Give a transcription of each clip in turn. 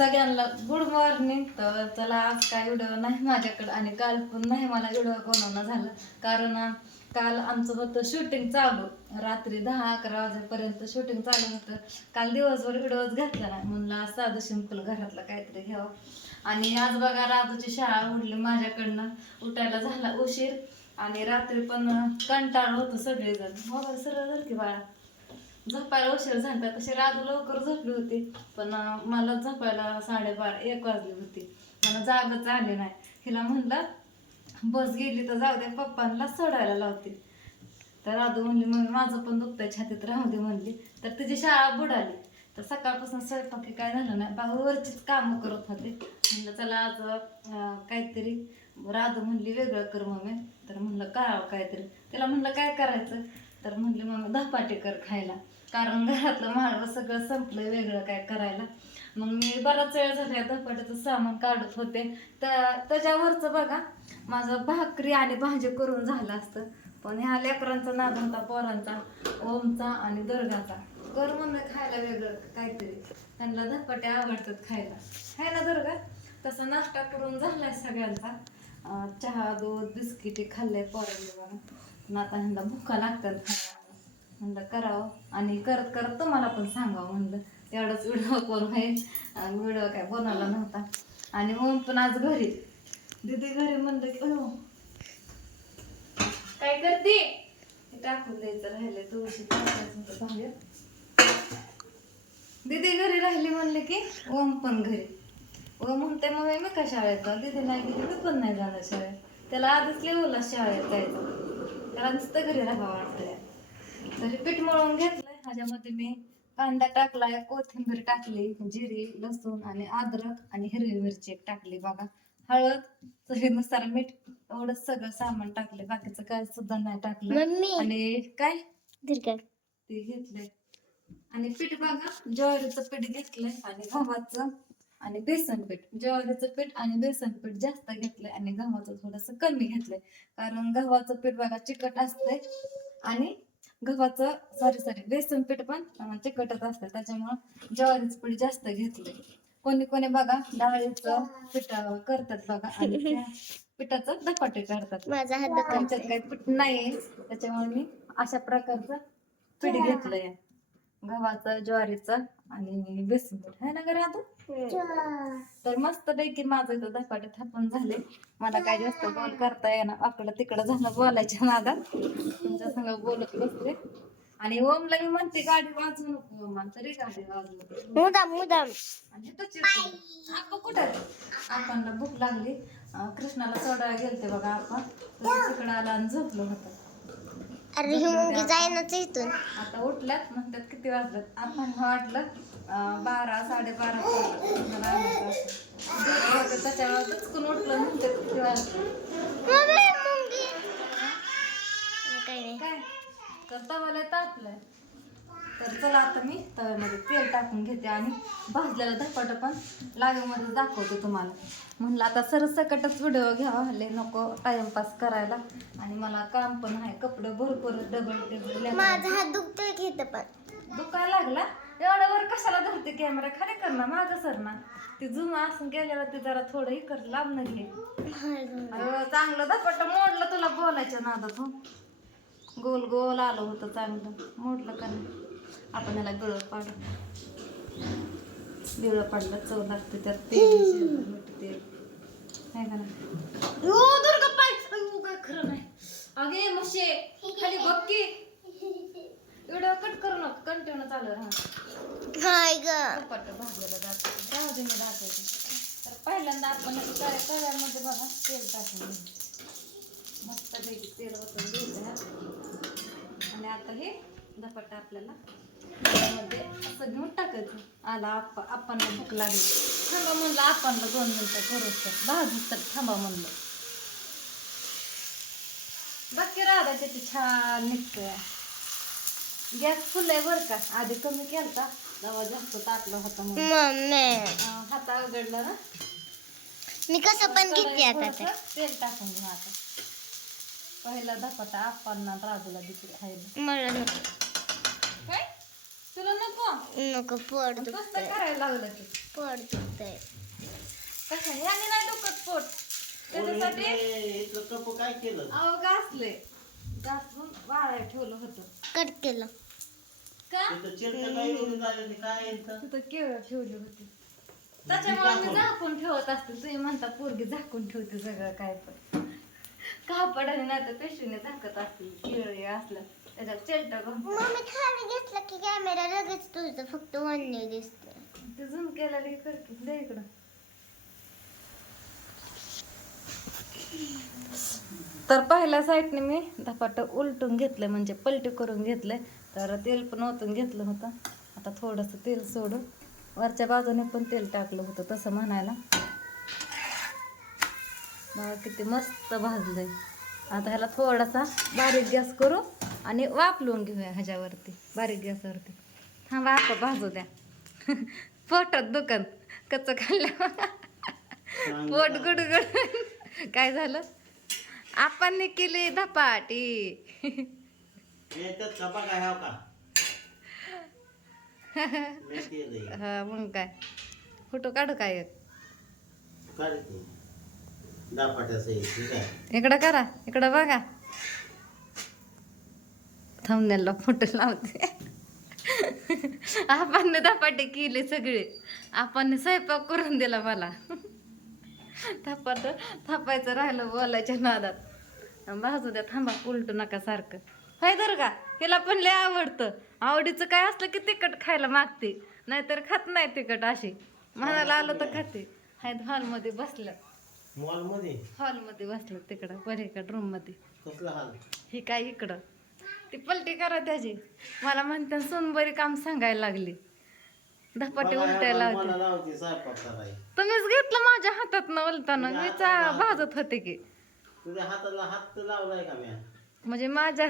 सगळ्यांना good morning तर चला आज काय व्हिडिओ नाही माझ्याकडे आणि काल पण नाही मला व्हिडिओ बनवणं झालं. कारण काल आमचं होतं शूटिंग चालू. रात्री दहा अकरा वाजेपर्यंत शूटिंग चालू होतं. काल दिवसभर व्हिडिओज घातला नाही. म्हणलं आज साधं सिंपल घरातलं काहीतरी घ्यावं. आणि आज बघा राजूची शाळा उडली माझ्याकडनं. उठायला झाला उशीर. आणि रात्री पण कंटाळ होतो सगळेजण. मोबाईल सरळ झालं की बाळा. झोपायला उशीर झाला तशी राजू लवकर झोपली होती. पण मला झोपायला साडेबारा एक वाजली होती. मला जागच आली नाही. हिला म्हणलं बस गेली तर जाऊ दे पप्पांना सोडायला लावते. तर राधू म्हणली मम्मी माझं पण दुखतंय छातीत राहू दे म्हणली. तर तिची शाळा बुडाली. तर सकाळपासून स्वयंपाकी काय झालं नाही बाबा वरचीच कामं करत होते. म्हणलं चला आज काहीतरी राधू म्हणली वेगळं कर मम्मी. तर म्हणलं करावं हो काहीतरी? तिला म्हणलं काय करायचं? तर म्हणले मग धपाटे कर खायला. कारण घरातलं माळवं सगळं संपलं वेगळं काय करायला. मग मी बराच वेळ झाला धपाट्याचं सामान काढत होते. तर त्याच्यावरचं बघा माझं भाकरी आणि भाजी करून झालं असतं. पण ह्या लेकरांचा नादांचा पोरांचा ओमचा आणि दुर्गाचा. कर मम्मी खायला वेगळं काहीतरी. त्यांना धपाटे आवडतात खायला. आहे ना दुर्गा? तसा नाश्ता करून झालाय सगळ्यांचा. चहा दूध बिस्किटी खाल्लंय पोरांनी बघा. पण आता ह्यांना भुका लागतात म्हणलं करावं. आणि करत करत तुम्हाला पण सांगावं म्हणलं. एवढंच व्हिडिओ करून आहे व्हिडिओ काय बनवला नव्हता. आणि ओम पण आज घरी. दीदी घरी म्हणलं की हो काय करते? टाकून द्यायचं राहिले तुळशी बाहेर. दीदी घरी राहिली म्हणले की ओम पण घरी. ओम म्हणते मग मी का शाळेत जाऊ? दीदी नाही गेली मी पण नाही जाणार शाळेत. त्याला आधीच लिहूला शाळेत जायचं. त्याला नुसतं घरी राहावं वाटतंय तरी पीठ मळून घेतलंय. ह्याच्यामध्ये मी कांदा टाकलाय कोथिंबीर टाकली जिरी लसूण आणि अद्रक आणि हिरवी मिरची एक टाकली. बघा हळद चवीनुसार मीठ एवढंच सगळं सामान टाकले बाकीचं काय सुद्धा नाही टाकलं. मम्मी! आणि काय? ते घेतलंय. आणि पीठ बघा ज्वारीचं पीठ घेतलंय आणि गव्हाचं. आणि बेसन पीठ. ज्वारीचं पीठ आणि बेसन पीठ जास्त घेतलंय आणि गव्हाचं थोडस कमी घेतलंय. कारण गव्हाचं पीठ बघा चिकट असतंय आणि गव्हाचं सॉरी सॉरी बेसन पीठ पण चिकटच असतं त्याच्यामुळं ज्वारीचं पीठ जास्त घेतलंय. कोणी कोणी बघा डाळीचं पीठ करतात बघा आणि पिठाचं धपाटे करतात. माझा हात काही पीठ नाही त्याच्यामुळे मी अशा प्रकारचं पीठ घेतलंय. गव्हाचं ज्वारीचं आणि बेसन पीठ आहे ना आता तर मस्त पैकी माझं इथं धपाटे थापून झाले. मला काय जास्त बोल करता येणार आपलं तिकडं झालं बोलायच्या नादात तुमच्या संग बोलत बसले. आणि ओमला मी म्हणते गाडी वाजवू नको ओमा तरी गाडी वाजवू मुदाम मुदाम. आणि. आपण कुठे आपणला भूक लागली. कृष्णाला सोडायला गेलते बघा आपण तिकडे आला आणि झोपलो होतं. अरे ही मुंगी जाईनच इथून. आता उठल्यात म्हणतात किती वाजल्यात आपण वाटलं अं, बारा साडेबारा. वाजले. मला त्याच्यावर उठलं म्हणतात किती वाजले. मम्मी मुंगी काही नाही. काय? तर तवाला तापलाय. तर चला आता मी तव्यामध्ये तेल टाकून घेते आणि भाजलेला धपाटा पण लाईव्हमध्ये दाखवते तुम्हाला. म्हणलं आता सरसकटच व्हिडिओ घ्यावा हल्ले नको टाइमपास करायला. आणि मला काम पण आहे कपडे भरपूर डबल टेबल माझा हात दुखतोय घेत पण. दुखायला लागला? एवढ्या वर कशाला धरते कॅमेरा खाली कर ना मागं सर ना. ती झुम असून गेल्यावर ते जरा थोडं हे कर लांब घे चांगलं धपाटा मोडलं तुला बोलायच्या नादात हो. गोल गोल आलं होतं चांगलं. मोडलं का नाही? आपण याला बिळं पाडू. बिळं पाडलं चव लागते त्यात तेल मीठ तेल. नाही का नाही ओ दुर्गा पाय काय खरं नाही. अगे मशे खाली बघ की. व्हिडिओ कट करू नका कंटिन्यू चालू राहा. हाय ग. भाजलेलं दाखवते. राहू दे मी दाखवते. तर पहिल्यांदा आपण तव्या तव्यामध्ये बघा तेल टाकून घ्यायचं मस्तपैकी तेल आता हे धपाटा आपल्याला. त्यामध्ये असं घेऊन टाकायचं. आला आप्पांना भूक लागली. थांबा म्हणलं आप्पांना दोन मिनटं करू तर भाजू तर थांबा म्हणलं. बाकी राहता त्याची छान निघतोय गॅस फुल आहे बरं का. आधी कमी केलता दवा जास्त तापला होता म्हणून. हात अवघडला ना. मी कसं पण घेते आता ते. तेल टाकून घेऊ आता. पहिला धपाटा आप्पांना राजूला देखील खायला नको पोट कसं दुखतंय करायला लागलं की पोट दुखतंय कसं ह्याने नाही दुखत पोट त्याच्यासाठी कप काय केलं? अहो घासले. घासून वाळायला ठेवलं होतं. कट केलं. का? तिथं काय एवढं झालं ते काय येतं तिथं केळ ठेवली होती. त्याच्यामुळे मी झाकून. ठेवत असते. तुम्ही म्हणता पोरगी झाकून ठेवते सगळं काय पण. कापडाने नाही तर पिशवीने झाकत असते. केळ असलं. त्याच्यात चिलट मम्मी खाली घेतलं की कॅमेरा लगेच तुझं फक्त वन्य दिसते ते झूम केलेलं कर की दे इकडं. तर पहिल्या साईडने मी धपाट उलटून घेतलं म्हणजे पलटी करून घेतले तर तेल पण ओतून घेतलं होतं. आता थोडंसं तेल सोडून वरच्या बाजूने पण तेल टाकलं होतं तसं म्हणायला. बघा किती मस्त भाजलंय. आता ह्याला थोडासा बारीक गॅस करू. आणि वापलून घेऊया ह्याच्यावरती बारीक गॅसवरती. हा वाप भाजू द्या. पोटात दुकान कच्चं खाल्लं. पोट गुडगुड. काय झालं? आपण केली धपाटी. आहे. हा मग काय? फोटो काढू काय? इकडं करा इकडं बघा. थांबण्याला फोटो लावते. आपण धपाटे केले सगळे. आपण स्वयंपाक करून दिला मला. थापाट थापायचं राहिलं बोलायच्या नादात. बाजू द्या थांबा उलटू नका सारखं. हाय तर का? तिला पण लय आवडतं. आवडीचं काय असलं की तिखट खायला मागते. नाहीतर खात नाही तिखट अशी. मनाला आलं तर खाते. हाय हॉलमध्ये बसलं. मॉलमध्ये? हॉलमध्ये बसलं तिकडं पलीकड रूममध्ये हाल ही काय इकडं? ती पलटी करा त्याची. मला म्हणते सोनबरी काम सांगायला लागली. धपाटे उलटायला लावते. तुम्हीच घेतलं माझ्या हातात न उलताना तुझ्या मी हातात चा लावते. भाजत होते की. तुझ्या हाताला हात तर लावलाय का म्या म्हणजे माझ्या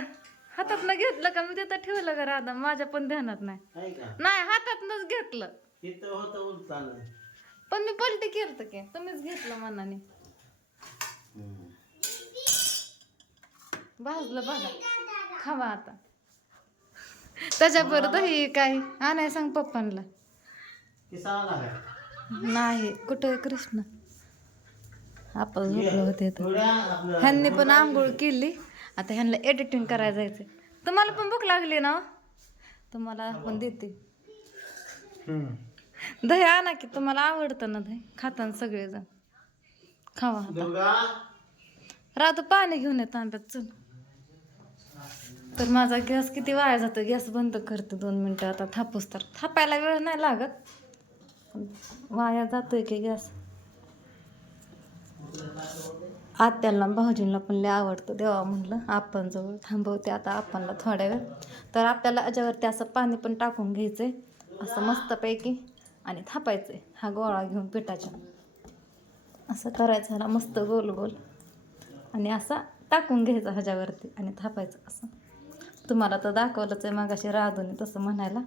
हातात न घेतलं का? मी तिथं ठेवलं का राधा? माझ्या पण ध्यानात नाही. नाही हातातनच घेतलं. पण मी पलटी केलं की. तुम्हीच घेतलं मनाने. भाजलं बघा खावा आता. त्याच्यावर दही काय? आणाय सांग पप्पांना? नाही कुठे कृष्ण? आपण झोपलो होते ह्यांनी पण आंघोळ केली. आता ह्यांना एडिटिंग करायला जायचंय. तुम्हाला पण भूक लागली ना हो? तुम्हाला पण देते. दही आणा की तुम्हाला आवडतं ना दही? खाताना सगळेजण. खावा राहतो पाणी घेऊन येत तांब्यात चल. तर माझा गॅस किती वाया जातो? गॅस बंद करते दोन मिनटं. आता थापूस तर. थापायला वेळ नाही लागत. वाया जातोय की गॅस. आत्याला भाऊजींना पण लय आवडतं देवा म्हणलं. आपण जवळ थांबवते आता आपणला थोड्या वेळ. तर आपल्याला अजावरती असं पाणी पण टाकून घ्यायचंय. असं मस्तपैकी. आणि थापायचंय. हा गोळा घेऊन पिठाच्या. असं करायचं ह्याला मस्त गोल गोल. आणि असा टाकून घ्यायचा ह्याच्यावरती. आणि थापायचं असं. तुम्हाला तर दाखवलंच आहे मागाशी राधून तसं म्हणायला.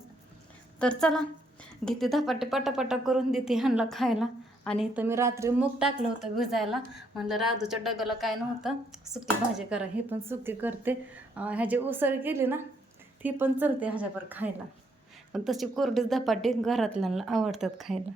तर चला घेते धपाटे पटापटा करून देते ह्यांना खायला. आणि इथं मी रात्री मूग टाकलं होतं भिजायला. म्हणलं राधूच्या डब्याला काय नव्हतं सुकी भाजी करा हे पण सुकी करते. ह्याची उसळ केली ना ती पण चलते ह्याच्यावर खायला. पण तशी कोरडीच धपाटे घरातल्यांना आवडतात खायला.